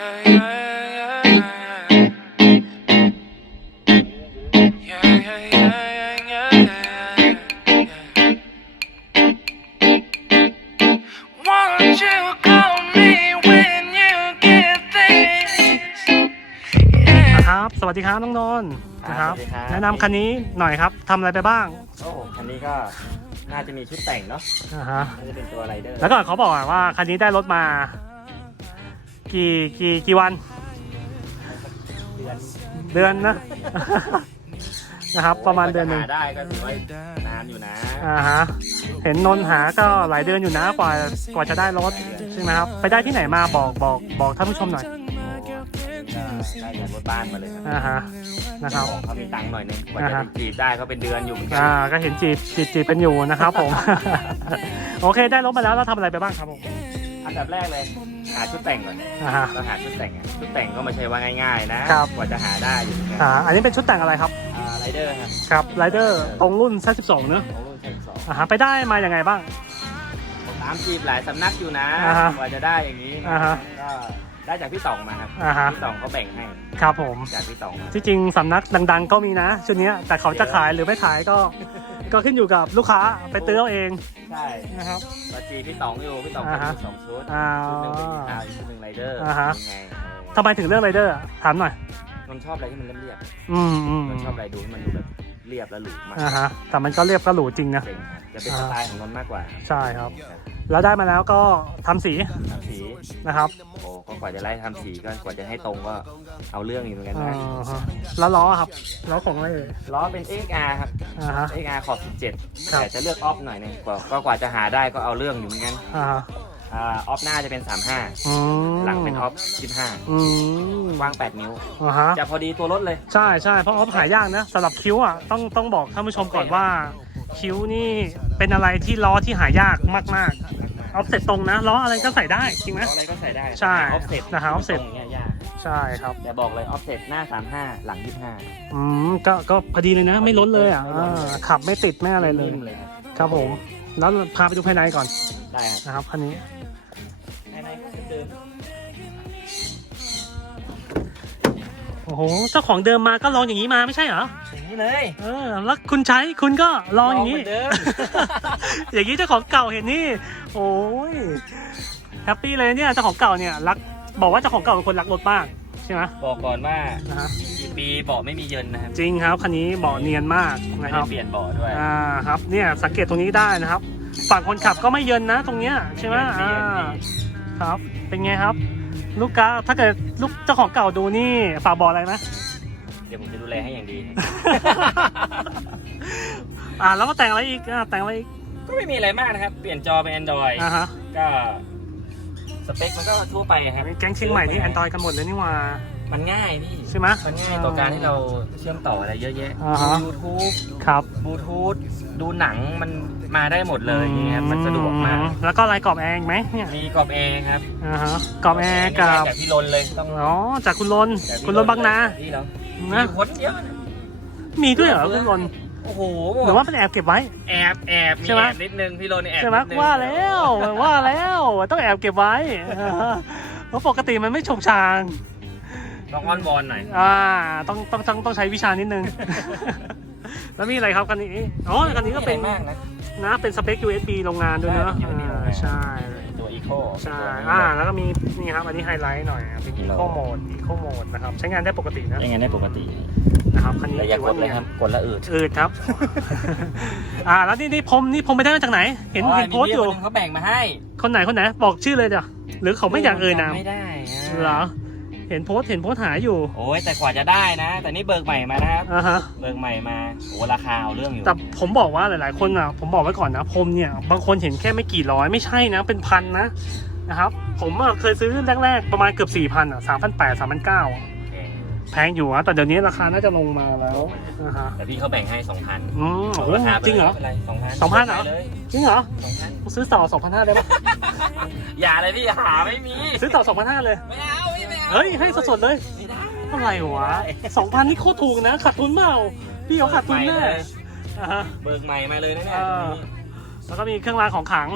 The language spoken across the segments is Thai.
ครับ สวัสดีครับน้องนนท์นะครับ สวัสดีครับ แนะนำคันนี้หน่อยครับทำอะไรไปบ้างโอ้โหคันนี้ก็น่าจะมีชุดแต่งเนาะนะฮะน่าจะเป็นตัวไรเดอร์แล้วก็เขาบอกว่าคันนี้ได้รถมา กี่กี่กี่วันเดือนเดือนนะ นะครับ ประมาณเดือนหนึ่ง หาได้ก็ถือว่านานอยู่นะอ่าฮะ เห็นนนท์หาก็หลายเดือนอยู่นะกว่ากว่าจะได้รถใช่ไหมครับ ไปได้ที่ไหนมาบอกบอกบอกท่านผู้ชมหน่อยก็ได้จากรถบ้านมาเลยครับอ่าฮะ นะครับ ของเขามีตังค์หน่อยนึงกว่าอ่าจะฮะ จีบได้ก็เป็นเดือนอยู่เหมือนกัอ่า ก็เห็นจีบจีบจีบเป็นอยู่นะครับผม โอเค ได้รถมาแล้วเราทำอะไรไปบ้างครับผม อันดับแรกเลยหาชุดแต่งก่อนอ่าฮะ เราหาชุดแต่งอะชุดแต่งก็ไม่ใช่ว่าง่ายๆนะครับ กว่าจะหาได้อยู่เหมือนกันอ่าอันนี้เป็นชุดแต่งอะไรครับ อ่าไรเดอร์ครับครับไรเดอร์ตรงรุ่น Z12 เนอะของรุ่นชั้นสองอ่าฮะไปได้มาอย่างไงบ้างตามจีบหลายสำนักอยู่นะอ่าฮะกว่าจะได้อย่างนี้อ่าฮะก็ได้จากพี่ต่องมาครับอ่าฮะ พี่ต่องเขาแบ่งให้ครับผม จากพี่ต่องมาที่จริงสำนักดัง ๆ ก็มีนะ ชุดเนี้ยแต่เขาจะขายหรือไม่ขายก็ ก็ขึ้นอยู่กับลูกค้าไปตื้อเอาเองใช่นะครับปาจีพี่ต๋องอยู่พี่ต๋องอ่าก็ฮะมีสองชุดอ่า ชุดหนึ่งเป็นกีตาร์อีกชุดหนึ่งไรเดอร์อ่าฮะ ยังไงทำไมถึงเลือกไรเดอร์ถามหน่อยนนชอบอะไรที่มันเรียบอืมอืมๆนนชอบอะไรดูให้มันดูแบบเรียบและหรูมากอ่าฮะแต่มันก็เรียบก็หรูจริงนะเจ๋งครับจะเป็นอ่าสไตล์ของนนมากกว่าใช่ครับ แล้วได้มาแล้วก็ทำสีทำสีนะครับโอ้ก็กว่าจะไล่ทำสีก็กว่าจะให้ตรงก็เอาเรื่องอยู่เหมือนกันอ่านะฮะแล้วล้อครับล้อของอะไรเอ่ยล้อเป็น XR ครับ อ่าฮะ XR ขอบครับ17แต่จะเลือกออฟหน่อยหนึงกว่าก็กว่าจะหาได้ก็เอาเรื่องอยู่เหมือนกันอ่าฮะอ่าออฟหน้าจะเป็นอืม35หลังเป็นออฟอืม15กว้าง 8 นิ้ว อ่าฮะ จะพอดีตัวรถเลย ใช่ใช่เพราะออฟหายากนะสำหรับคิ้วอะต้องต้องบอกท่านผู้ชมก่อนว่า คิ้วนี่เป็นอะไรที่ล้อที่หายากมากๆ ออฟเสร็จตรงนะล้ออะไรก็ใส่ได้จริงไหม อะไรก็ใส่ได้ใช่ออฟเซ็ตนะครับ offset อย่างเงี้ยยากใช่ครับ แต่บอกเลยออฟเซ็ตหน้า 35 หลัง 25 อืมก็ก็พอดีเลยนะ ไม่ล้นเลยอะอ่าขับไม่ติดไม่อะไรเลย นิ่มเลยครับครับผม แล้วพาไปดูภายในก่อนได้ครับนะครับคันนี้ ภายในก็เดิมโอ้โหเจ้าของเดิมมาก็ลองอย่างนี้มาไม่ใช่เหรออย่าง นี้เลยเออแล้วคุณใช้คุณก็ลองอย่างนี้นี้ เดิม อย่างนี้เจ้าของเก่าเห็นนี่ โอ้ยแฮปปี้เลยเนี่ยเจ้าของเก่าเนี่ยรักบอกว่าเจ้าของเก่าเป็นคนรักรถมากใช่ไหมบอกก่อนว่านะฮะกี่ปีเบาะไม่มีเยินนะครับจริงครับคันนี้เบาะเนียนมากไม่นะคได้รับ เปลี่ยนเบาะด้วยอ่าครับเนี่ยสังเกตตรงนี้ได้นะครับ ฝั่งคนขับก็ไม่เยินนะตรงเนี้ยใช่ไหมเปลี่อ่ยนเปลี่ยานดีครับเป็นไงครับ ลูกค้าถ้าเกิดลูกเจ้าของเก่าดูนี่ฝากบอกอะไรไหมเดี๋ยวผมจะดูแลให้อย่างดี อ่าแล้วมาแต่งอะไรอีกอ่าแต่งอะไรอีกก็ไม่มีอะไรมากนะครับ เปลี่ยนจอเป็น Android อ่าฮะก็สเปคมันก็ทั่วไปครับแก๊งเชียงใหม่นี่แอนดรอยกันหมดเลยนี่หว่ามันง่ายพี่ใช่ไหมมันง่ายต่อการที่เราเชื่อมต่ออะไรเยอะแยะอ่าฮะดู YouTube ครับบลูทูธดูหนังมันมาได้หมดเลยอย่างเงี้ยมันสะดวกมาก แล้วก็ลายกรอบแอร์อีกไหมเนี่ยมีกรอบแอร์ครับอ่าฮะกรอบแอร์กับจากพี่ลนเลยต้องอ๋อจากคุณลนจากพี่คุณลนบางนา พี่เหรอ นะมีคนเยอะนะมีด้วยเหรอคุณลนโอ้โหหรือว่าเป็นแอบเก็บไว้ แอบแอบมีใช่ไหม แอบนิดนึงพี่โรนนี่แอบใช่ไหมนิดนึงว่าแล้วว่าแล้วต้องแอบเก็บไว้อ่าฮะเพราะปกติมันไม่ชงชาง ต้องอ้อนวอนหน่อยอ่าต้องต้องต้องต้องใช้วิชานิดนึง แล้วมีอะไรครับคันนี้ อ๋อคันนี้ก็เป็น ไม่มีอะไรมากนะ นะเป็นสเปค USB โรงงานด้วยเนอะใช่ USB โรงงานอ่าใช่ตัว อีโคใช่อ่าแล้วก็มีนี่ครับอันนี้ไฮไลท์หน่อยเป็นกิโล Eco Mode Eco Mode นะครับใช้งานได้ปกตินะยังไงได้ปกตินะครับคันนี้แต่อย่ากดเลยถืว่ครับกดละอืดอืดครับ อ่าแล้วนี่นี่ผมนี่ผมไปได้มาจากไหน เห็นอ๋อเห็นโพสต์อยู่มีพี่คนหนึ่งเขาแบ่งมาให้ คนไหนคนไหนบอกชื่อเลยเดี๋ยวหรือเขาไม่อยากเอ่ยนามไม่ได้ะเหรอ เห็นโพสต์เห็นโพสต์หาอยู่โอ้ยแต่กว่าจะได้นะ แต่นี่เบิกใหม่มานะครับ อ่าฮะ เบิกใหม่มาโอ้ราคาเอาเรื่องอยู่แต่ผมบอกว่าหลาย ๆ คนอะ ผมบอกไว้ก่อนนะผมเนี่ย บางคนเห็นแค่ไม่กี่ร้อยไม่ใช่นะ เป็นพันนะนะครับ ผมอะเคยซื้อแรก ๆ ประมาณเกือบสี่พันอะสามพันแปดสามพันเก้าแพงอยู่แพงอยู่นะแต่เดี๋ยวนี้ราคาน่าจะลงมาแล้วนะฮะแต่พี่เขาแบ่งให้สองพันอืมโอ้โหราคาไปจริงเหรอไม่เป็นไรสองพันสองพันเหรอเลยจริงเหรอ สองพันซื้อต่อสองพันห้าได้ปะอย่าเลยพี่หาไม่มีซื้อต่อสองพันห้าเลย ไม่เอาพี่ไม่ เอาเฮ้ยให้สดๆเลยไม่ได้เท่าไหร่วะสองพันนี่โคตรถูกนะขาดทุนเปล่าพี่เขาขาดทุนแน่เบิกใหม่เลยอ่าฮะเบิกใหม่มาเลยนะเนี่ยเออแล้วก็มีเครื่องรางของขลัง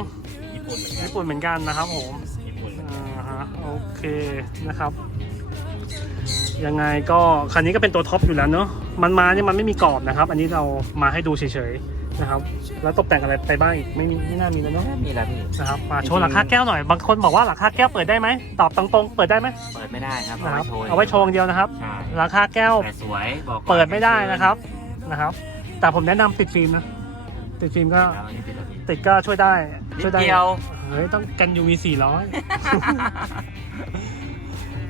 ญี่ปุ่นเหมือนกันญี่ปุ่นเหมือนกันนะครับผมญี่ปุ่นเหมือนกันอ่าฮะโอเคนะครับ ยังไงก็คันนี้ก็เป็นตัวท็อปอยู่แล้วเนอะมันมาเนี่ยมันไม่มีกรอบนะครับ อันนี้เรามาให้ดูเฉยๆ นะครับ แล้วตกแต่งอะไรไปบ้างอีกไม่มีไม่น่ามีแล้วเนาะมีแล้วพี่ นะครับมาโชว์หลังคาแก้วหน่อยบางคนบอกว่าหลังคาแก้วเปิดได้ไหมตอบตรงๆเปิดได้ไหมเปิดไม่ได้ครับนะครับเอาเอาไว้โชว์อย่างเดียวนะครับ ใช่หลังคาแก้วแต่สวยบอกก่อนเปิดไม่ได้นะครับนะครับ แต่ผมแนะนำติดฟิล์มนะติดฟิล์มก็แล้วอันนี้ติดแล้วพี่ ติดก็ช่วยได้นิช่วดยได้เดียว เฮ้ยต้องกัน UV 400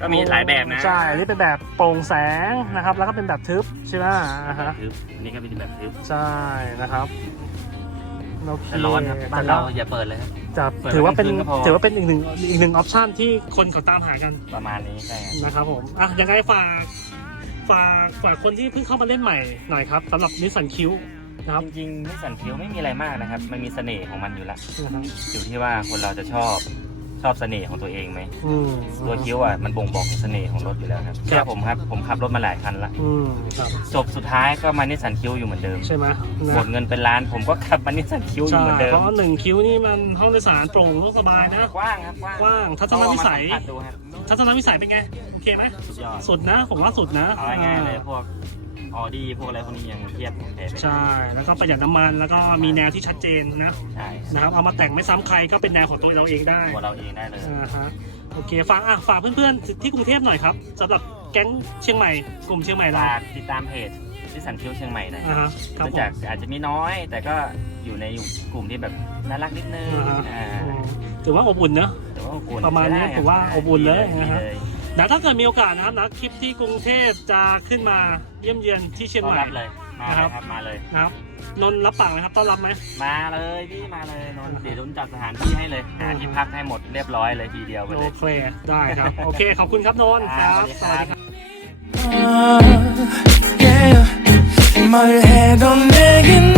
ก็มีหลายแบบนะ ใช่อันนี้เป็นแบบโปร่งแสงนะครับ แล้วก็เป็นแบบทึบใช่ไหมอ่าฮะทึบอันนี้ก็เป็นแบบทึบใช่นะครับโอเคแต่ร้อนครับบ้านเราอย่าเปิดเลยครับ จะเปิดถือว่าเป็นไว้กลางคืนก็พอ ถือว่าเป็นอีกหนึ่งอีกหนึ่งออปชันที่คนเขาตามหากัน ประมาณนี้ใช่ครับ นะครับผมอะยังไงฝาก ฝากฝากคนที่เพิ่งเข้ามาเล่นใหม่หน่อยครับสำหรับนิสสันคิวนะครับจริงๆนิสสันคิวไม่มีอะไรมากนะครับ มันมีเสน่ห์ของมันอยู่แล้วนะครับ อยู่ที่ว่าคนเราจะชอบ ชอบเสน่ห์ของตัวเองไหมอืมตัวคิ้วอะมันบ่งบอกถึงเสน่ห์ของรถอยู่แล้วครับเชื่อผมครับผมขับรถมาหลายคันละอืมครับ จบสุดท้ายก็มานิสสันคิวอยู่เหมือนเดิมใช่ไหมหมดเงินเป็นล้านผมก็ขับมานิสสันคิวอยู่ใช่เหมือนเดิมเพราะว่าหนึ่งคิวนี่มันห้องโดยสารโปร่งโล่งสบายนะ กว้างครับกว้างกว้างทัศนวิสัย ลองเอามาสัมผัสดูครับทัศนวิสัยเป็นไง โอเคไหมสุดยอดสุดนะ ผมว่าสุดนะเอาง่ายๆเลยพวก ออดี้พวกอะไรพวกนี้ยังเทียบของแท้ไม่ได้ใช่ แล้วก็ประหยัดน้ำมันแล้วก็มีแนวที่ชัดเจนนะใช่นะครับเอามาแต่งไม่ซ้ำใครก็เป็นแนวของตัวเราเองได้ตัวเราเองได้เลย อ่าฮะโอเคฝากอะฝากเพื่อนๆที่กรุงเทพหน่อยครับสำหรับแก๊งเชียงใหม่กลุ่มเชียงใหม่เราฝากติดตามเพจนิสสันคิวเชียงใหม่หนะคอ่ารับฮะครับเนื่องผม จากอาจจะมีน้อย แต่ก็อยู่ในกลุ่มที่แบบน่ารักนิดนึงอ่าฮะ อ่าอืมถือว่าอบอุ่นเนอะ แต่ว่าอบอุ่นประมาณนี้ใช้ได้ถือว่าครับอบอุ่นเลยดีนะฮะ ดีเลย นะถ้าเกิดมีโอกาสนะครับนะคลิปที่กรุงเทพจะขึ้นมาเยี่ยมเยือนที่เชียง ต้อ ให น ม่ รับเลย มา นะ เล ครั ย บ ครับมาเลย นะครับนนท์รับปากไหมครับต้อนรับไหม มาเลยพี่มาเลยนนท์เดี๋ยวนุ่นจัดสถานที่ให้เลยหาที่พักให้หมดเรียบร้อยเลยทีเดียวไปเล โอย เคได้ครับ โอเค ขอบคุณครับนนท์ค ครั รับ บ สวัสดีครับ yeah. 말해도 내겐